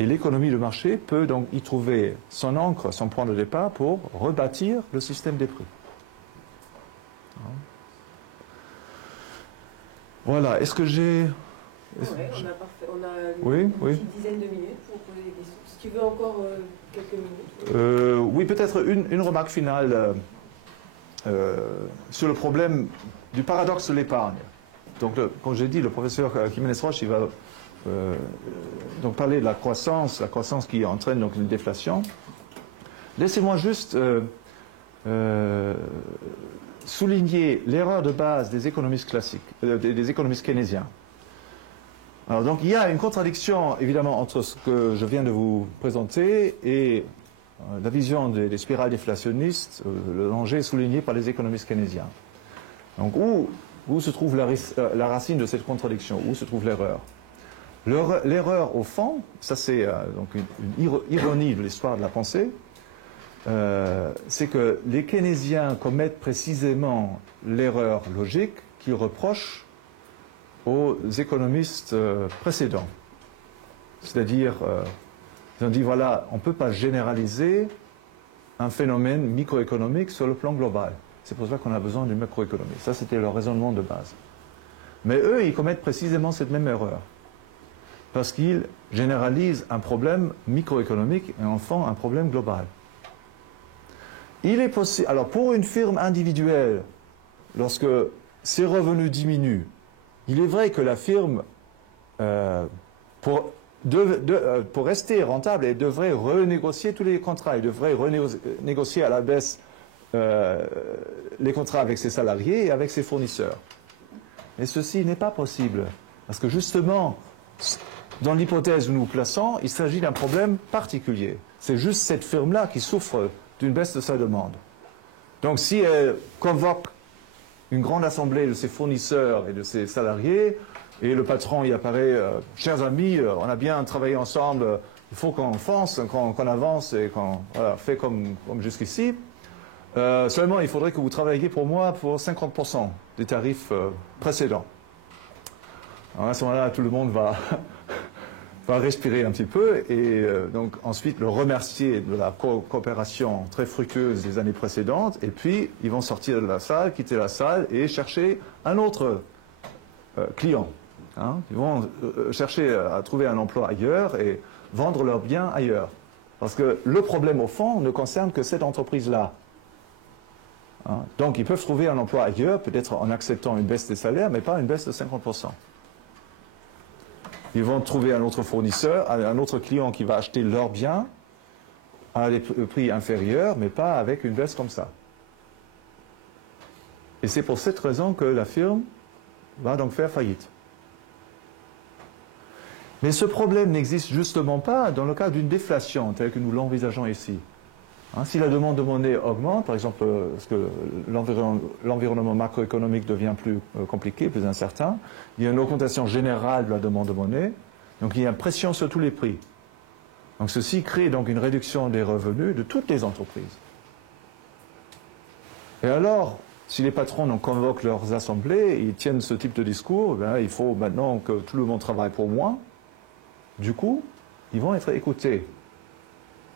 Et l'économie de marché peut donc y trouver son ancre, son point de départ pour rebâtir le système des prix. Voilà, est-ce que j'ai... Oui, on a une petite dizaine de minutes pour poser des questions. Si tu veux encore quelques minutes. Oui, peut-être une remarque finale sur le problème du paradoxe de l'épargne. Donc, comme j'ai dit, le professeur Jiménez-Roche, il va donc parler de la croissance qui entraîne donc une déflation. Laissez-moi juste souligner l'erreur de base des économistes classiques, des économistes keynésiens. Alors donc il y a une contradiction évidemment entre ce que je viens de vous présenter et la vision des spirales déflationnistes, le danger souligné par les économistes keynésiens. Donc où se trouve la racine de cette contradiction? Où se trouve l'erreur? L'erreur au fond, ça c'est donc une ironie de l'histoire de la pensée, c'est que les keynésiens commettent précisément l'erreur logique qu'ils reprochent aux économistes précédents. C'est-à-dire, ils ont dit, voilà, on ne peut pas généraliser un phénomène microéconomique sur le plan global. C'est pour ça qu'on a besoin d'une macroéconomie. Ça, c'était leur raisonnement de base. Mais eux, ils commettent précisément cette même erreur. Parce qu'ils généralisent un problème microéconomique et en font un problème global. Il est possible, alors pour une firme individuelle, lorsque ses revenus diminuent, il est vrai que la firme, pour rester rentable, elle devrait renégocier tous les contrats. Elle devrait renégocier à la baisse les contrats avec ses salariés et avec ses fournisseurs. Mais ceci n'est pas possible. Parce que justement, dans l'hypothèse où nous plaçons, il s'agit d'un problème particulier. C'est juste cette firme-là qui souffre d'une baisse de sa demande. Donc si elle convoque une grande assemblée de ses fournisseurs et de ses salariés, et le patron y apparaît, chers amis, on a bien travaillé ensemble, il faut qu'on fonce, qu'on avance et qu'on fait comme jusqu'ici. Seulement, il faudrait que vous travailliez pour moi pour 50% des tarifs précédents. Alors à ce moment-là, tout le monde va respirer un petit peu et donc ensuite le remercier de la coopération très fructueuse des années précédentes et puis ils vont sortir de la salle, quitter la salle et chercher un autre client. Hein. Ils vont chercher à trouver un emploi ailleurs et vendre leurs biens ailleurs. Parce que le problème au fond ne concerne que cette entreprise-là. Hein. Donc ils peuvent trouver un emploi ailleurs, peut-être en acceptant une baisse des salaires, mais pas une baisse de 50%. Ils vont trouver un autre fournisseur, un autre client qui va acheter leurs biens à des prix inférieurs, mais pas avec une baisse comme ça. Et c'est pour cette raison que la firme va donc faire faillite. Mais ce problème n'existe justement pas dans le cas d'une déflation, telle que nous l'envisageons ici. Hein, si la demande de monnaie augmente, par exemple, parce que l'environnement macroéconomique devient plus compliqué, plus incertain, il y a une augmentation générale de la demande de monnaie, donc il y a une pression sur tous les prix. Donc ceci crée donc une réduction des revenus de toutes les entreprises. Et alors, si les patrons convoquent leurs assemblées, ils tiennent ce type de discours, ben, il faut maintenant que tout le monde travaille pour moi. Du coup, ils vont être écoutés.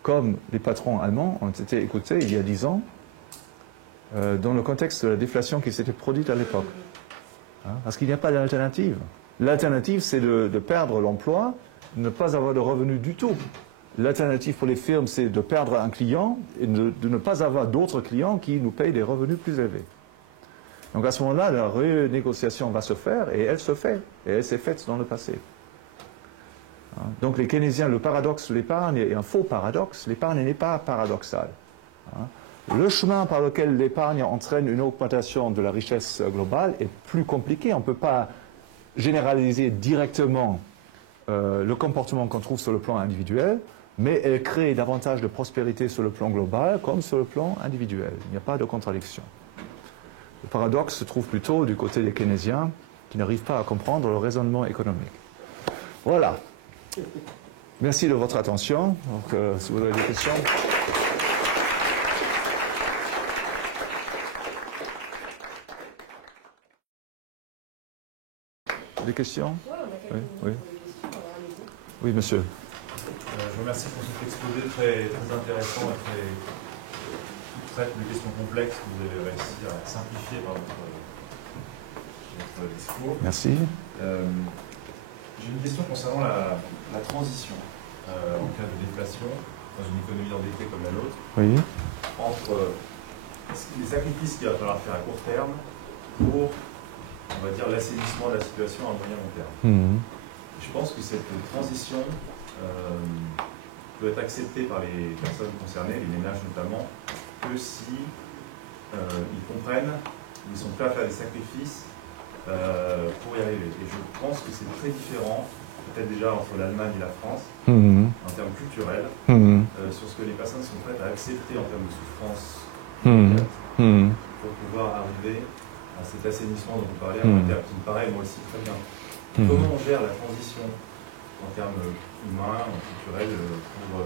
Comme les patrons allemands ont été écoutés il y a 10 ans, dans le contexte de la déflation qui s'était produite à l'époque. Hein, parce qu'il n'y a pas d'alternative. L'alternative, c'est de perdre l'emploi, de ne pas avoir de revenus du tout. L'alternative pour les firmes, c'est de perdre un client et de ne pas avoir d'autres clients qui nous payent des revenus plus élevés. Donc à ce moment-là, la renégociation va se faire, et elle se fait, et elle s'est faite dans le passé. Donc les keynésiens, le paradoxe de l'épargne est un faux paradoxe. L'épargne n'est pas paradoxale. Le chemin par lequel l'épargne entraîne une augmentation de la richesse globale est plus compliqué. On ne peut pas généraliser directement le comportement qu'on trouve sur le plan individuel, mais elle crée davantage de prospérité sur le plan global comme sur le plan individuel. Il n'y a pas de contradiction. Le paradoxe se trouve plutôt du côté des keynésiens qui n'arrivent pas à comprendre le raisonnement économique. Voilà. Merci de votre attention. Donc, si vous avez des questions. Des questions? Oui, on a quelques oui. questions. Oui, monsieur. Je vous remercie pour cet exposé très, très intéressant et qui traite de questions complexes que vous avez réussi à simplifier par votre discours. Merci. J'ai une question concernant la transition en cas de déflation dans une économie endettée comme la nôtre, Oui. entre les sacrifices qu'il va falloir faire à court terme pour, on va dire, l'assainissement de la situation à moyen long terme. Je pense que cette transition peut être acceptée par les personnes concernées, les ménages notamment, que si ils comprennent, ils sont prêts à faire des sacrifices pour y arriver. Et je pense que c'est très différent, peut-être déjà entre l'Allemagne et la France, en termes culturels, sur ce que les personnes sont prêtes à accepter en termes de souffrance pour pouvoir arriver à cet assainissement dont vous parlez à long terme, qui me paraît moi aussi très bien. Comment on gère la transition en termes humains, culturels, pour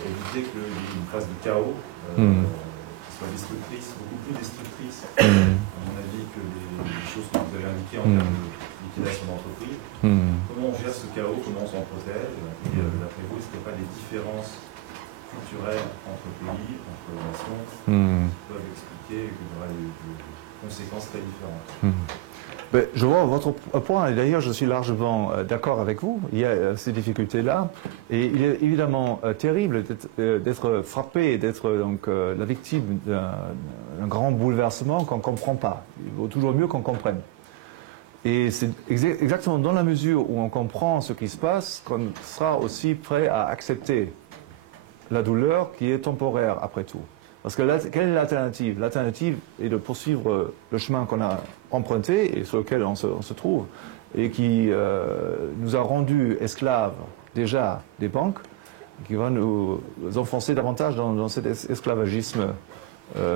éviter qu'il y ait une phase de chaos qui soit destructrice, beaucoup plus destructrice, à mon avis, que les choses que vous avez indiquées en termes de liquidation d'entreprise. Comment on gère ce chaos, comment on s'en protège? Et d'après vous, est-ce qu'il n'y a pas des différences culturelles entre pays, entre nations, qui peuvent expliquer qu'il y aura des conséquences très différentes? Ben, je vois votre point, et d'ailleurs je suis largement d'accord avec vous. Il y a ces difficultés-là, et il est évidemment terrible d'être frappé, d'être donc la victime d'un grand bouleversement qu'on ne comprend pas. Il vaut toujours mieux qu'on comprenne. Et c'est exactement dans la mesure où on comprend ce qui se passe qu'on sera aussi prêt à accepter la douleur qui est temporaire après tout. Parce que quelle est l'alternative? L'alternative est de poursuivre le chemin qu'on a emprunté et sur lequel on se trouve et qui nous a rendus esclaves déjà des banques, qui va nous enfoncer davantage dans cet esclavagisme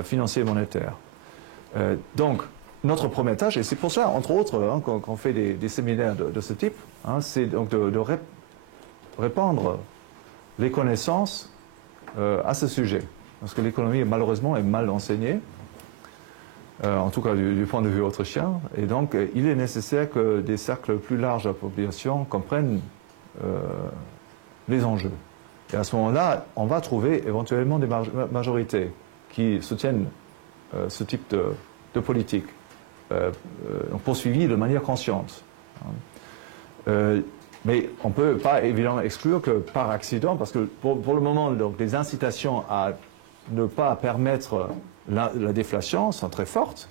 financier et monétaire. Donc, notre premier tâche, et c'est pour ça, entre autres, qu'on fait des séminaires de ce type, c'est donc de répandre les connaissances à ce sujet. Parce que l'économie, malheureusement, est mal enseignée, en tout cas du point de vue autrichien. Et donc, il est nécessaire que des cercles plus larges de la population comprennent les enjeux. Et à ce moment-là, on va trouver éventuellement des majorités qui soutiennent ce type de politique, poursuivie de manière consciente. Mais on ne peut pas évidemment exclure que par accident, parce que pour le moment, donc, les incitations à ne pas permettre la déflation sont très fortes.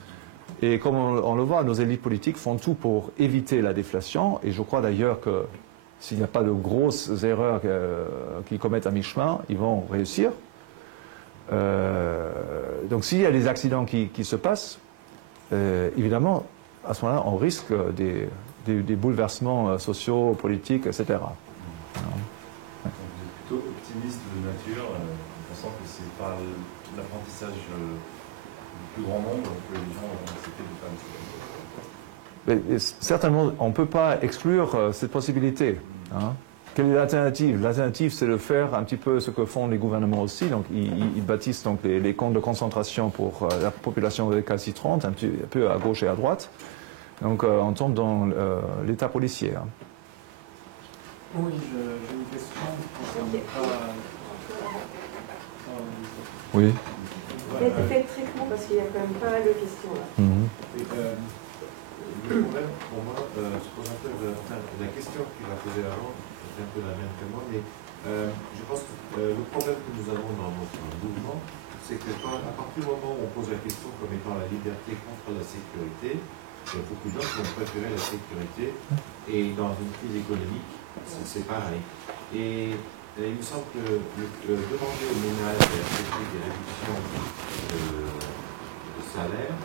Et comme on le voit, nos élites politiques font tout pour éviter la déflation. Et je crois d'ailleurs que s'il n'y a pas de grosses erreurs qu'ils commettent à mi-chemin, ils vont réussir. Donc s'il y a des accidents qui se passent, évidemment, à ce moment-là, on risque des bouleversements sociaux, politiques, etc. Donc vous êtes plutôt optimiste de nature, pensant que c'est par l'apprentissage du plus grand nombre que les gens vont accepter de faire des choses. Certainement, on ne peut pas exclure cette possibilité. Quelle est l'alternative? L'alternative, c'est de faire un petit peu ce que font les gouvernements aussi. Donc, ils bâtissent donc les camps de concentration pour la population récalcitrante, un petit peu à gauche et à droite. Donc, on tombe dans l'état policier. Oui, j'ai une question concernant Oui. Faites très court parce qu'il y a quand même pas mal de questions là. Le problème, pour moi, se pose un peu la question qu'il a posée avant, c'est un peu la même que moi, mais je pense que le problème que nous avons dans notre mouvement, c'est que à partir du moment où on pose la question comme étant la liberté contre la sécurité, il y a beaucoup de gens qui vont préférer la sécurité, et dans une crise économique, c'est pareil. Et il me semble que demander aux ménages d'accepter des réductions de salaire,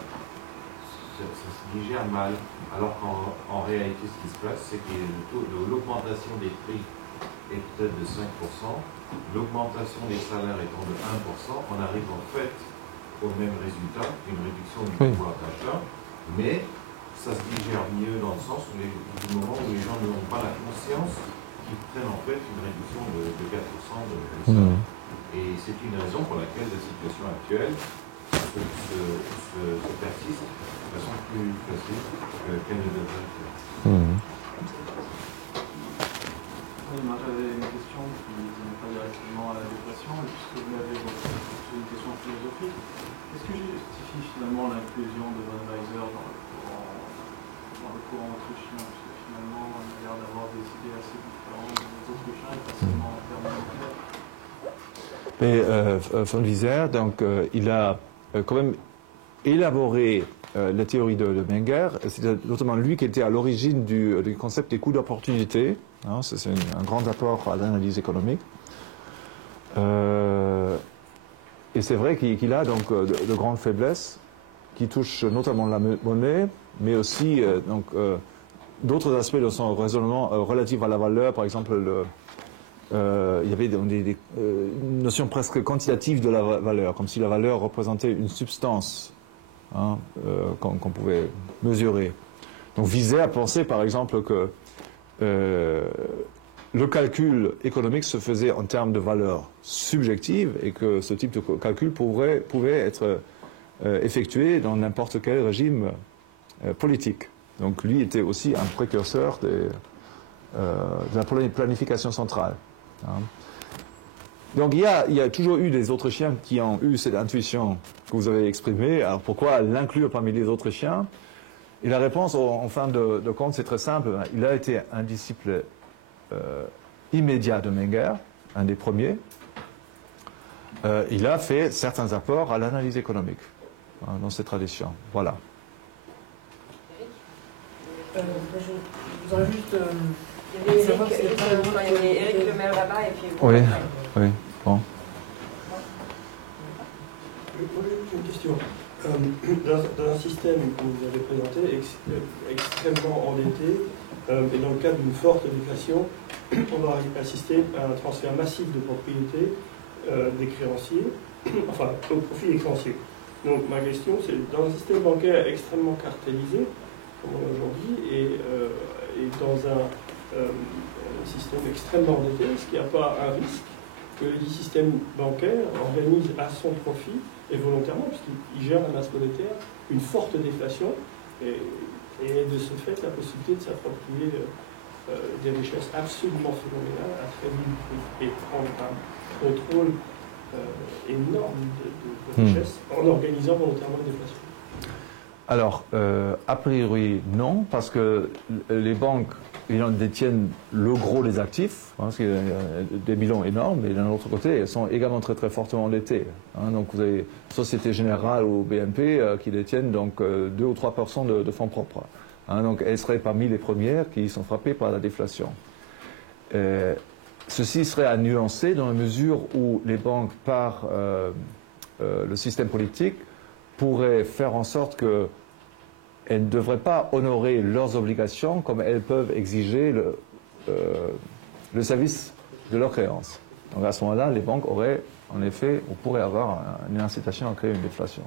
ça se digère mal, alors qu'en réalité, ce qui se passe, c'est que le taux de l'augmentation des prix est peut-être de 5%, l'augmentation des salaires étant de 1%, on arrive en fait au même résultat, une réduction du pouvoir d'achat, mais ça se digère mieux dans le sens où du moment où les gens n'ont pas la conscience qu'ils prennent en fait une réduction de 4% de salaire. Et c'est une raison pour laquelle la situation actuelle se persiste de façon plus facile qu'elle ne devrait être. Oui, moi j'avais une question qui que vous l'avez évoqué, c'est une question philosophique. Qu'est-ce que justifie finalement l'inclusion de Von Weiser dans le courant autrichien? Parce que finalement, il a l'air d'avoir des idées assez différentes des Autrichiens, et pas seulement en termes nucléaires. Et Von Weiser, donc, il a quand même élaboré la théorie de Menger. C'est notamment lui qui était à l'origine du concept des coûts d'opportunité. Hein, c'est un grand apport à l'analyse économique. Et c'est vrai qu'il a donc de grandes faiblesses qui touchent notamment la monnaie, mais aussi d'autres aspects de son raisonnement relatifs à la valeur. Par exemple, il y avait des notions presque quantitatives de la valeur, comme si la valeur représentait une substance, hein, qu'on pouvait mesurer. Donc Weiser a pensé par exemple que le calcul économique se faisait en termes de valeur subjective et que ce type de calcul pouvait être effectué dans n'importe quel régime politique. Donc lui était aussi un précurseur de la planification centrale. Hein. Donc il y a toujours eu des Autrichiens qui ont eu cette intuition que vous avez exprimée. Alors pourquoi l'inclure parmi les Autrichiens? Et la réponse, en fin de compte, c'est très simple. Il a été un disciple immédiat de Menger, un des premiers. Il a fait certains apports à l'analyse économique, hein, dans cette tradition. Voilà. Je voudrais juste Il y avait savoir si Eric Lemel là-bas et puis... Oui, oui, bon. Moi, j'ai une question. Dans un système que vous avez présenté, extrêmement endetté, et dans le cadre d'une forte déflation, on va assister à un transfert massif de propriété des créanciers, enfin au profit des créanciers. Donc ma question, c'est dans un système bancaire extrêmement cartélisé, comme on est aujourd'hui, et dans un système extrêmement endetté, est-ce qu'il n'y a pas un risque que les systèmes bancaires organisent à son profit, et volontairement, puisqu'ils gèrent la masse monétaire, une forte déflation, et de ce fait la possibilité de s'approprier des richesses absolument phénoménales à très vite prix, et prendre un contrôle énorme de richesses en organisant volontairement une déflation? Alors, a priori, non, parce que les banques, ils en détiennent le gros des actifs, hein, parce qu'il y a des bilans énormes, et d'un autre côté, elles sont également très très fortement endettées. Hein, donc vous avez Société Générale ou BNP qui détiennent donc 2 ou 3% de fonds propres. Hein, donc elles seraient parmi les premières qui sont frappées par la déflation. Ceci serait à nuancer dans la mesure où les banques, par le système politique, pourraient faire en sorte que elles ne devraient pas honorer leurs obligations comme elles peuvent exiger le service de leurs créances. Donc à ce moment-là, les banques auraient, en effet, ou pourraient avoir une incitation à créer une déflation.